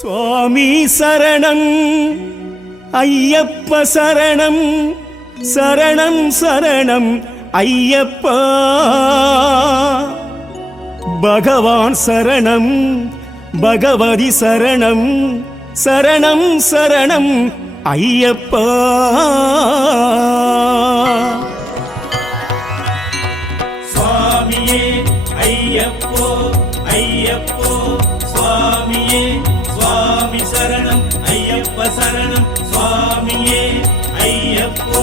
சுவாமி சரணம் ஐயப்ப சரணம் சரணம் சரணம் ஐயப்பா பகவான் சரணம் பகவதி சரணம் சரணம் சரணம் ஐயப்பா சுவாமியே ஐயப்போ ஐயப்போ சுவாமியே சுவாமி சரணம் ஐயப்ப சரணம் சுவாமியே ஐயப்போ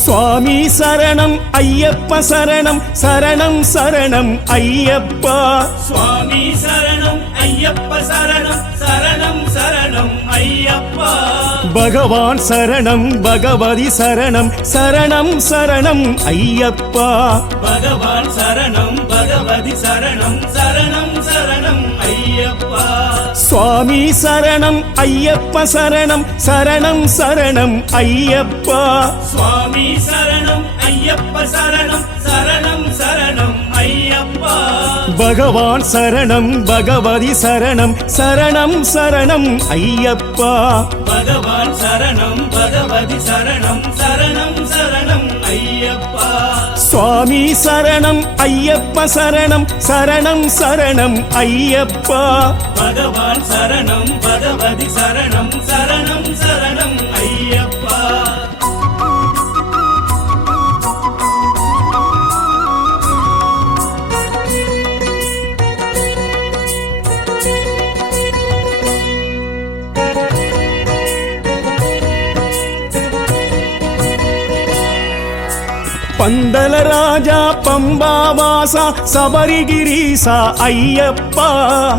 சுவாமி சரணம் ஐயப்ப சரணம் சரணம் சரணம் ஐயப்பா சுவாமி சரணம் ஐயப்ப சரணம் சரணம் சரணம் ஐயப்பா பகவான் சரணம் பகவதி சரணம் சரணம் சரணம் ஐயப்பா பகவான் சரணம் பகவதி சரணம் சரணம் சரணம் ஐயப்பா சுவாமி சரணம் ஐயப்ப சரணம் சரணம் சரணம் ஐயப்பா சுவாமி சரணம் ஐயப்ப சரணம் சரணம் சரணம் ஐயப்பா பகவான் சரணம் பகவதி சரணம் சரணம் சரணம் ஐயப்பா பகவான் சரணம் பகவதி சரணம் சரணம் சரணம் ஐயப்பா சுவாமி சரணம் ஐயப்ப சரணம் சரணம் சரணம் ஐயப்பா பகவான் சரணம் பகவதி சரணம் சரணம் சரணம் ஐயப்பா பந்தல ராஜா பம்பாவாசா சபரிகிரீசா ஐயப்பா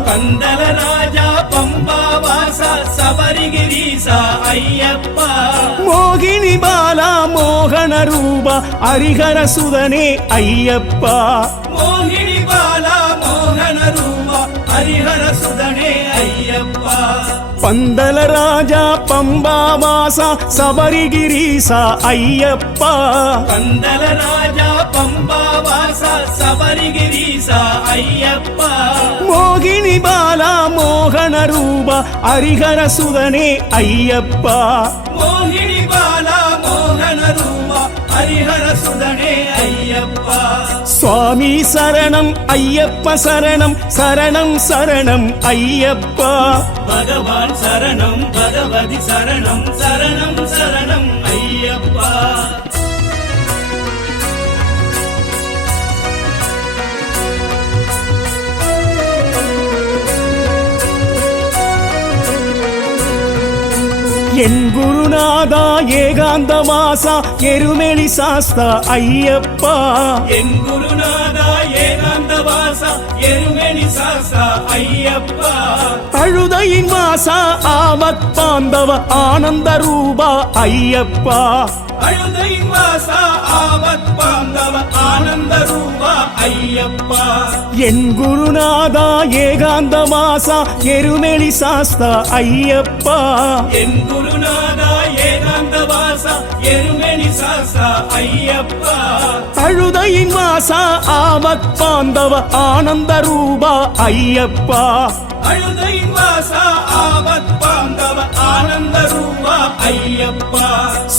பந்தல ராஜா பம்பாவாசா சபரிகிரீசா ஐயப்பா மோகினி பாலா மோகன ரூபா ஹரிஹர சுதனே ஐயப்பா மோகினி பாலா மோகன ரூபா ஹரிஹர சுதனே ஐயப்பா பந்தல ராஜா பம்பாவாசா சபரிகிரீசா ஐயப்பா பந்தல ராஜா பம்பாவாசா சபரிகிரீசா ஐயப்பா மோகினி பாலா மோகன ரூபா ஹரிஹர சுதனே ஐயப்பா மோகினி பாலா மோகன ரூபா ஹரிஹர சுதனே ஐயப்பா சுவாமி சரணம் ஐயப்ப சரணம் சரணம் சரணம் ஐயப்பா பகவான் சரணம் பகவதி சரணம் சரணம் சரணம் ஐயப்பா என் குருநாதா ஏகாந்தவாசா எருமெளி சாஸ்தா ஐயப்பா என் குருநாதா ஏகாந்தவாசா எருமெளி சாஸ்தா ஐயப்பா அழுதையின் வாசா ஆவத் பாந்தவ ஆனந்த ரூபா ஐயப்பா அழுதையின் வாசா ஆவத் பாந்தவ ஆனந்த ரூபா ஐயப்பா என் குருநாதா ஏகாந்தவாசா எருமெளி சாஸ்தா ஐயப்பா என் குருநாதா ஏகாந்தவாசா எருமெளி சாஸ்தா ஐயப்பா அழுதையின் வாசா ஆவத் பாந்தவ ஆனந்த ரூபா ஐயப்பா அழுதையின் வாசா ஆவத் பாந்தவ ஆனந்த ரூபா ஐயப்பா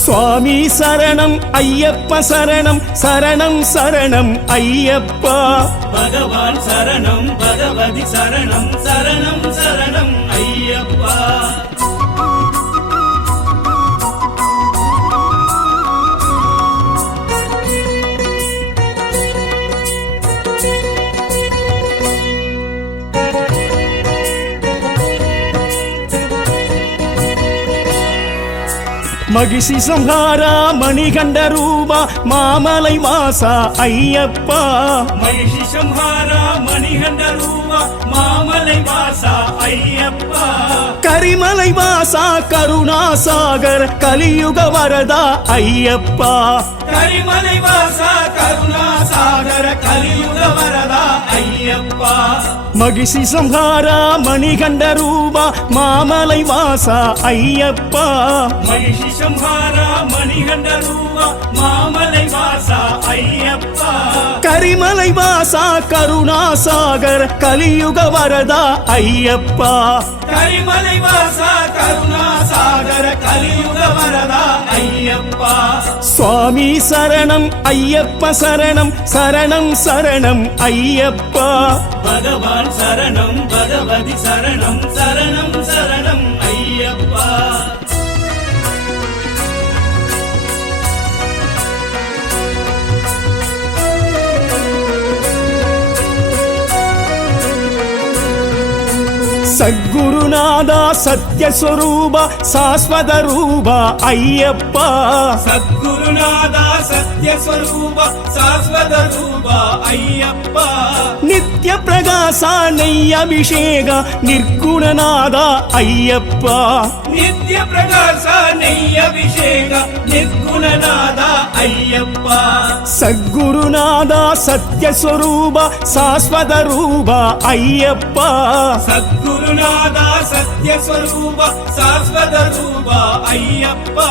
சுவாமி சரணம் ஐயப்ப சரணம் சரணம் சரணம் ஐயப்பா பகவான் சரணம் பகவதி சரணம் சரணம் சரணம் ஐயப்பா மகிஷி சம்ஹாரா மணிகண்ட ரூபா மாமலை வாசா ஐயப்பா மகிஷி சம்ஹாரா மணிகண்ட ரூபா மாமலை வாசா ஐயப்பா கரிமலை வாசா கருணாசாகர கலியுக வரதா ஐயப்பா கரிமலை வாசா கருணாசாகர கலியுக வரதா ஐயப்பா மகிஷி சம்ஹாரா மணிகண்ட ரூபா மாமலை வாசா ஐயப்பா மகிஷி சம்ஹாரா மணிகண்ட ரூபா மாமலை வாசா ஐயப்பா கரிமலை வாசா கருணாசாகர் கலியுக வரதா ஐயப்பா கரிமலை வாசா கருணாசாகர கலியுக வரதா ஐயப்பா சுவாமி சரணம் ஐயப்ப சரணம் சரணம் சரணம் ஐயப்பா பகவான் சரணம் பகவதி சரணம் சரணம் சரணம் ஐயப்பா சத்குருநாதா சத்யஸ்வரூபா சாஸ்வத ரூபா ஐயப்பா சத்குருநாதா சத்யஸ்வரூப சாஸ்வத ரூபா ஐயப்பா நித்ய பிரகாச நெய் அபிஷேக நிர்குணநாதா ஐயப்பா நித்ய பிரகாச நெய் அபிஷேக நிர்குணநாதா ஐயப்பா சத்குருநாதா சத்யஸ்வரூபா சாஸ்வத ரூபா ஐயப்பா சத்குருநாதா சத்யஸ்வரூப சாஸ்வத ரூபா ஐயப்பா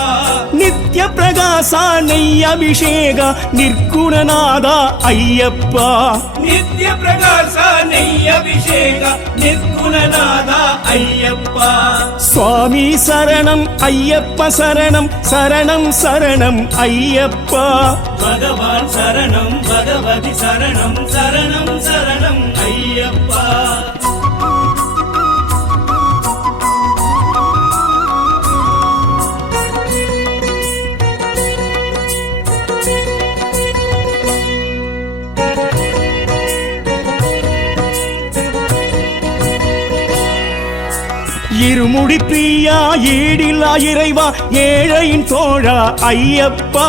நித்ய பிரகாச நெய் அபிஷேக நிர்குணநாதா ஐயப்பா நித்ய பிரகாச நெய் அபிஷேக நிர்குணநாதா ஐயப்பா சுவாமி சரணம் ஐயப்ப சரணம் சரணம் சரணம் ஐயப்பா பகவான் சரணம் பகவதி சரணம் சரணம் சரணம் ஐயப்பா இருமுடி பிரியா ஈடில்லா இறைவா ஏழையின் தோழா ஐயப்பா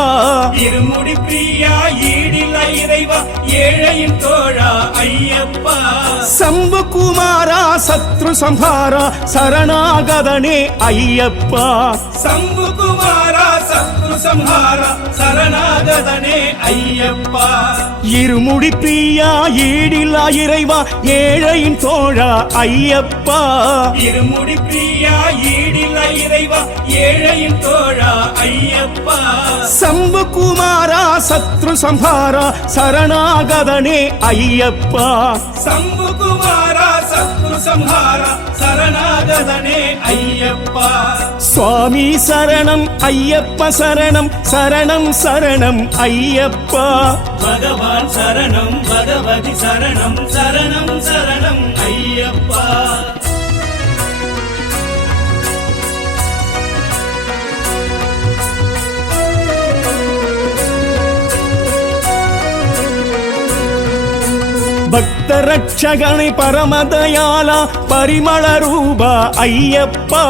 இருமுடி பிரியா ஈடில்ல இறைவா ஏழையின் தோழா ஐயப்பா சம்பு குமாரா சத்ரு சம்ஹாரா சரணாகதனே ஐயப்பா சம்பு குமாரா சத்ரு சம்ஹாரா சரணாகதனே ஐயப்பா இருமுடி பிரியா ஈடில்லா இறைவா ஏழையின் தோழா ஐயப்பா இருமுடி பிரியா ஈடில்ல இறைவா ஏழையின் தோழா ஐயப்பா சம்பு குமாரா சத்ரு சம்ஹாரா சரணாகதனே ஐயப்பா சம்பு குமாரா சத்ரு சம்ஹாரா சரணாகதனே ஐயப்பா சுவாமி சரணம் ஐயப்ப சரணம் சரணம் சரணம் ஐயப்பா பகவான் சரணம் பகவதி சரணம் சரணம் சரணம் ஐயப்பா பக்த ரட்சகனை பரமதயாலா பரிமள ரூபா ஐயப்பா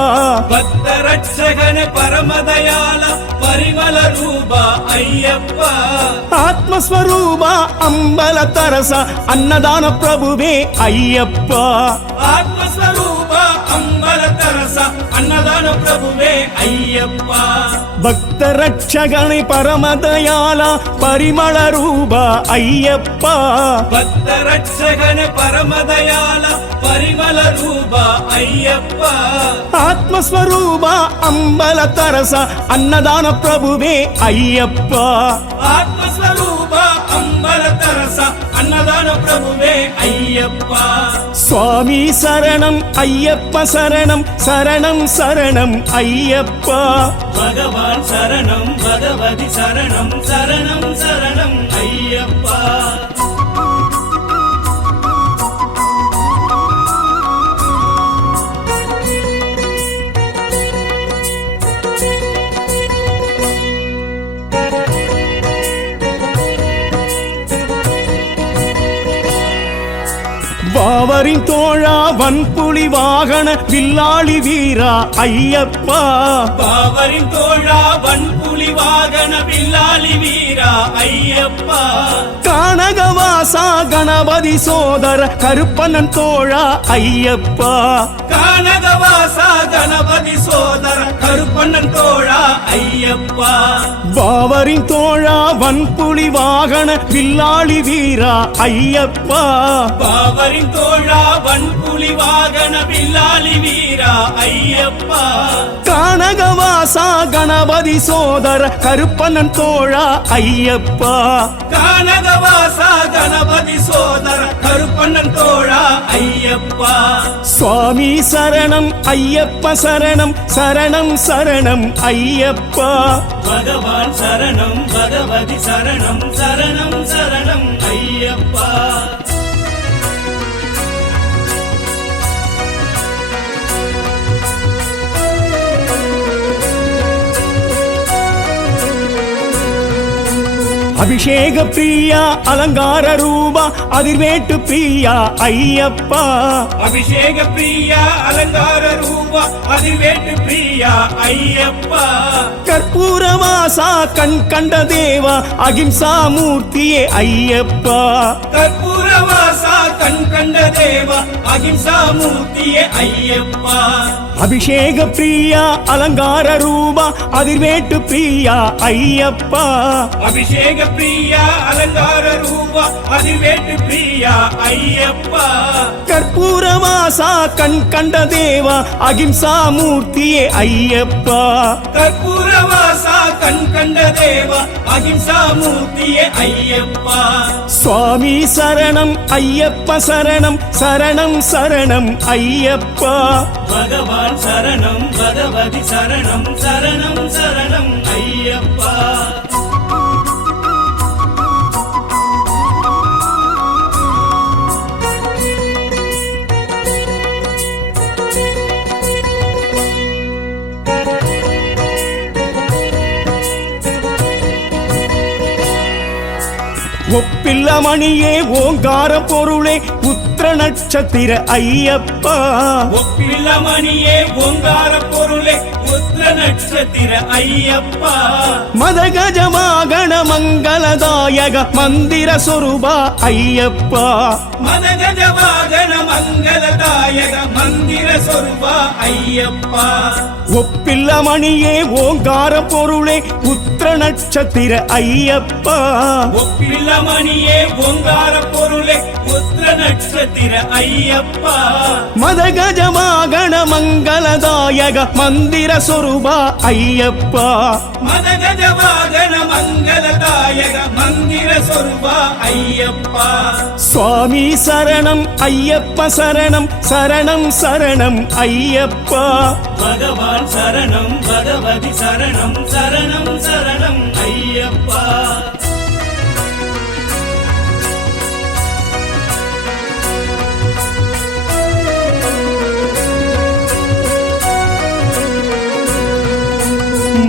பக்த ரட்சகன பரமதயால பரிமள ரூபா ஐயப்பா ஆத்மஸ்வரூபா அம்பல தரச அன்னதான பிரபுவே ஐயப்பா ஆத்மஸ்வரூபா அம்பல தரச அன்னதான பிரபுவே ஐயப்பா பக்த ரட்சகனை பரமதயாலா பரிமள ரூபா ஐயப்பா பக்த ரட்சகன பரமதயால பரிமள ரூபா ஐயப்பா ஆத்மஸ்வரூபா அம்பல தரச அன்னதான பிரபுவே ஐயப்பா ஆத்மஸ்வரூபா அம்பல தரச அன்னதான பிரபுவே ஐயப்பா சுவாமி சரணம் ஐயப்ப சரணம் சரணம் சரணம் ஐயப்பா பகவான் சரணம் பகவதி சரணம் சரணம் சரணம் ஐயப்பா பாவரின் தோழா வன்புலி வாகன வில்லாளி வீரா ஐயப்பா பாவரின் தோழா வன்புலி வாகன வில்லாளி வீரா ஐயப்பா கானகவாசா கணபதி சோதர கருப்பண்ணன் தோழா ஐயப்பா கானகவாசா கணபதி சோதர கருப்பண்ணன் தோழா ஐயப்பா பாவரின் தோழா வன்புலி வாகன வில்லாளி வீரா ஐயப்பா பாவரின் தோழா வன்புலி வாகன வில்லாளி வீரா ஐயப்பா கானகவாசா கணபதி சோதர கருப்பண்ணன் தோழா ஐயப்பா கானகவாசா கணபதி சோதர கருப்பண்ணன் தோழா ஐயப்பா சுவாமி சரணம் ஐயப்ப சரணம் சரணம் சரணம் ஐயப்பா பகவான் சரணம் பகவதி சரணம் சரணம் சரணம் ஐயப்பா அபிஷேக பிரியா அலங்கார ரூபா அதிர்வேட்டு பிரியா ஐயப்பா அபிஷேக பிரியா அலங்கார ரூபா அதிர்வேட்டு பிரியா ஐயப்பா கற்பூரவாசா கண் கண்ட தேவா அகிம்சா மூர்த்தியே ஐயப்பா கற்பூரவாசா கண் கண்ட தேவா அகிம்சா மூர்த்தியே ஐயப்பா அபிஷேக பிரியா அலங்கார ரூபா அதிர்வேட்டு பிரியா ஐயப்பா அபிஷேக பிரியா அலங்கார ரூபா அதிர்வேட்டு பிரியா ஐயப்பா கற்பூரவாசா கண் கண்ட தேவா அகிம்சா மூர்த்தியே ஐயப்பா கற்பூரவாசா கண் கண்ட தேவா அகிம்சா மூர்த்தியே ஐயப்பா சுவாமி சரணம் ஐயப்ப சரணம் சரணம் சரணம் ஐயப்பா பகவான் சரணம் பகவதி சரணம் சரணம் சரணம் ஐயப்பா ஒப்பில்ல மணியே ஓங்கார பொருளே உத்திர நட்சத்திர ஐயப்பா ஒப்பில்லமணியே ஓங்கார பொருளே உத்திர நட்சத்திர ஐயப்பா மதகஜமாகண மங்களதாயக மந்திர சொரூபா ஐயப்பா மதகஜவாகன மங்களதாயக மந்திர சொருபா ஐயப்பா ஒப்பில்ல மணியே ஓங்கார பொருளே உத்திர நட்சத்திர ஐயப்பா ஒப்பில்லமணியே ஓங்கார பொருளே உத்திர நட்சத்திர ஐயப்பா மதகஜமாகண மங்களதாயக மந்திர சொரூபா ஐயப்பா மதகஜவாகன மங்களதாயக மந்திர சொருபா ஐயப்பா சுவாமி சரணம் ஐயப்ப சரணம் சரணம் சரணம் ஐயப்பா பகவான் சரணம் பகவதி சரணம் சரணம் சரணம் ஐயப்பா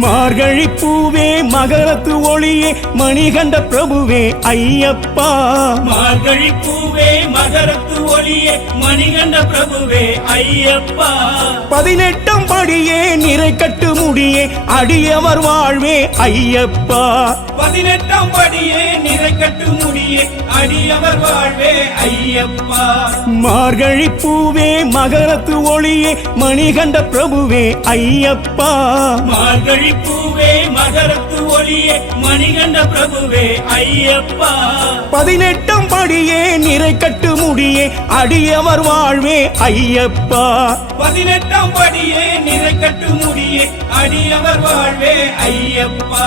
மார்கழி பூவே மகரத்து ஒளியே மணிகண்ட பிரபுவே ஐயப்பா மார்கழி பூவே மகரத்து ஒளியே மணிகண்ட பிரபுவே ஐயப்பா 18 படியே நிறை கட்டு முடியே அடியவர் வாழ்வே ஐயப்பா 18 படியே நிறை கட்டு முடியே அடியவர் வாழ்வே ஐயப்பா மார்கழி பூவே மகரத்து ஒளியே மணிகண்ட பிரபுவே ஐயப்பா மார்கழி பூவே மகரத்து ஒளியே மணிகண்ட பிரபுவே ஐயப்பா 18 படியே நிறை கட்டு முடியே அடியவர் வாழ்வே ஐயப்பா 18 படியே நிறை கட்டு முடியே அடியவர் வாழ்வே ஐயப்பா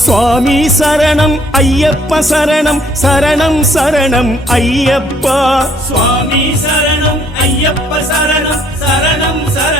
சுவாமி சரணம் ஐயப்ப சரணம் சரணம் சரணம் ஐயப்பா சுவாமி சரணம் ஐயப்ப சரணம் சரணம் சரணம்